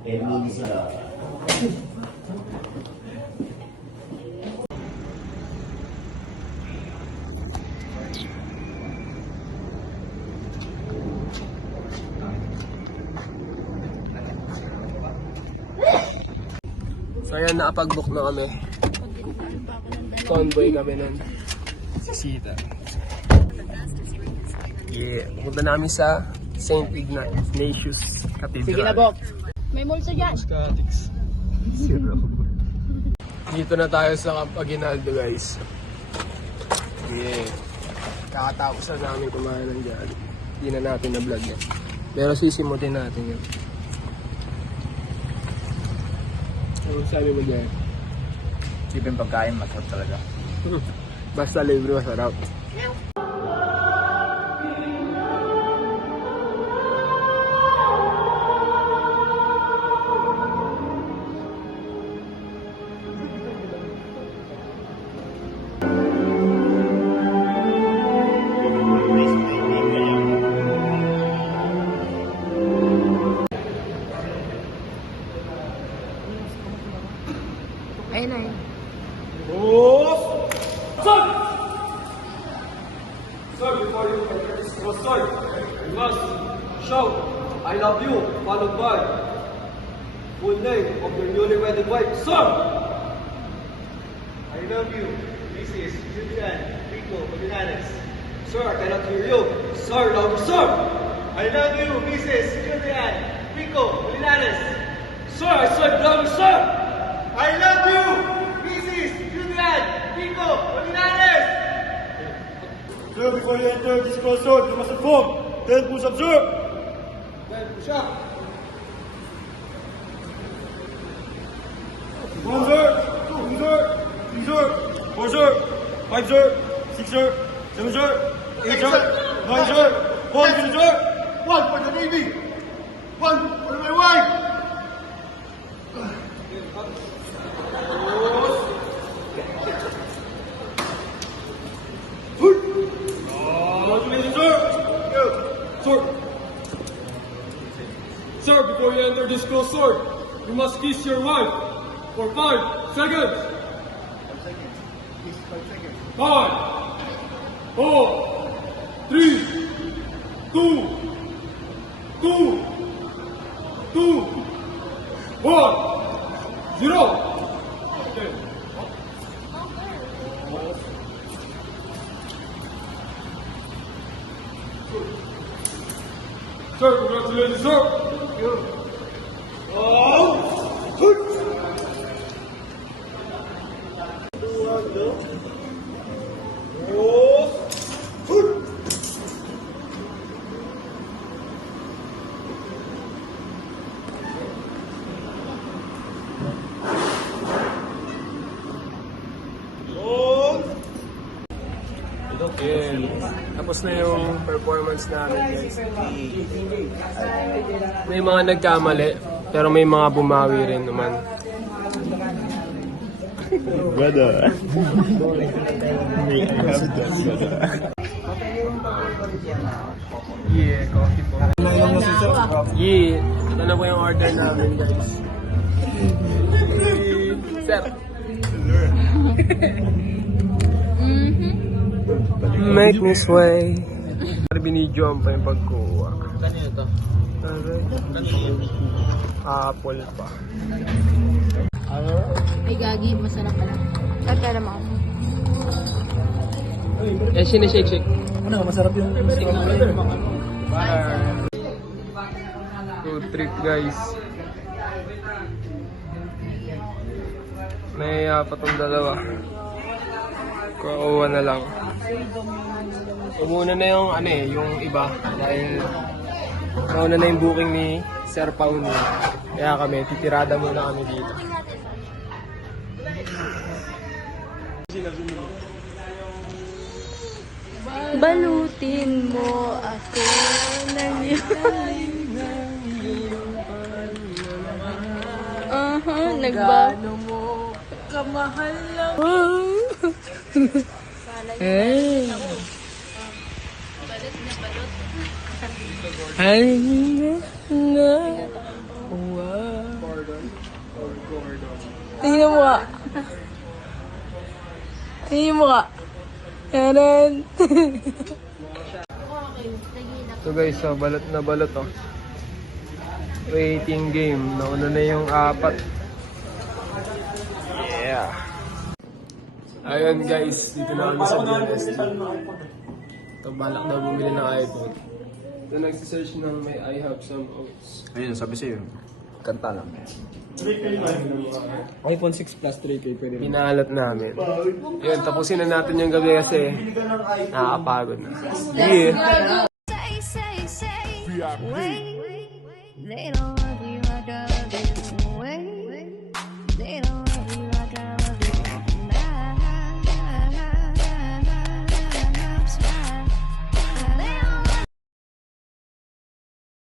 So ayan, nakapag-book na kami. Convoy kami nun. Si Sita. Yeah, pupunta namin sa St. Ignatius Cathedral. Sige na, Bok. May multo dyan. Zero. Dito na tayo sa Aguinaldo, guys. Yeah. Kakatapos na namin kumain ng dyan. Hindi na natin na-vlog yan. Pero sisimutin natin yan. Ano sabi mo dyan? Sipin pagkain, masarap talaga. Basta libre, masarap. Ayun na Sir, before you enter this crossroad, you must shout, I love you, followed by full name of your newly wedded wife. Sir! I love you, Mrs. Julian Rico Molinares. Sir, I cannot hear you. Sir, loud, sir! I love you, Mrs. Julian Rico Molinares. Sir, I said louder, sir! I love you, Mrs. Julian Rico Molinares. Sir, before you enter this crossroad, you must perform 10 push-ups, sir! 10 push-up. 1, sir! 2, sir! 3, sir! 4, sir! 5, sir! 6, sir! 7, sir! 8, sir! 9, sir! 1, finish, sir! 1 for the baby. 1 for my wife. Congratulations, sir! Sir! Sir, before you enter this crossroad, you must kiss your wife for 5 seconds. 5 seconds. Please, 5 seconds. 5, 4, 3, 2, 1, 0. Okay. Sir, congratulations, sir. Thank you. Yeah. Tapos na yung performance namin, guys. May mga nagkamali, pero may mga bumawi rin naman. Brother. Yeah, coffee po. Yeah, ito na po yung order namin, guys. Sir. Make this way. Binidyoan pa yung pagkuha. Kanino to? Apple pa. Ay, gagi. Masarap pala. Kaya naman. Eh, sinishake-shake. Ano, masarap yung Food trip, guys. May patong dalawa. Kuha na lang. Umuna na yung yung iba dahil nauna na yung booking ni Sir Pauni. Kaya kami, titirada muna kami dito. Balutin mo ako ng Gaano mo kamahal lang. Ay. Ay, na. Wow. Yun yung mukha. Taran. So guys, balot na balot oh. Waiting game. Nauna na yung 4. Yeah. Ayun guys, dito na kami sa DLSD. Ito, balak daw bumili ng iPhone. Ito nagsisearch ng may I have some oats. Ayun, sabi sa'yo. Kanta lang. iPhone 6 Plus 3K pwede rin. Pinaalat namin. Yun, tapusin na natin yung gabi kasi nakakapagod na. Sige. Wait, they don't love you like I do. Wait, they don't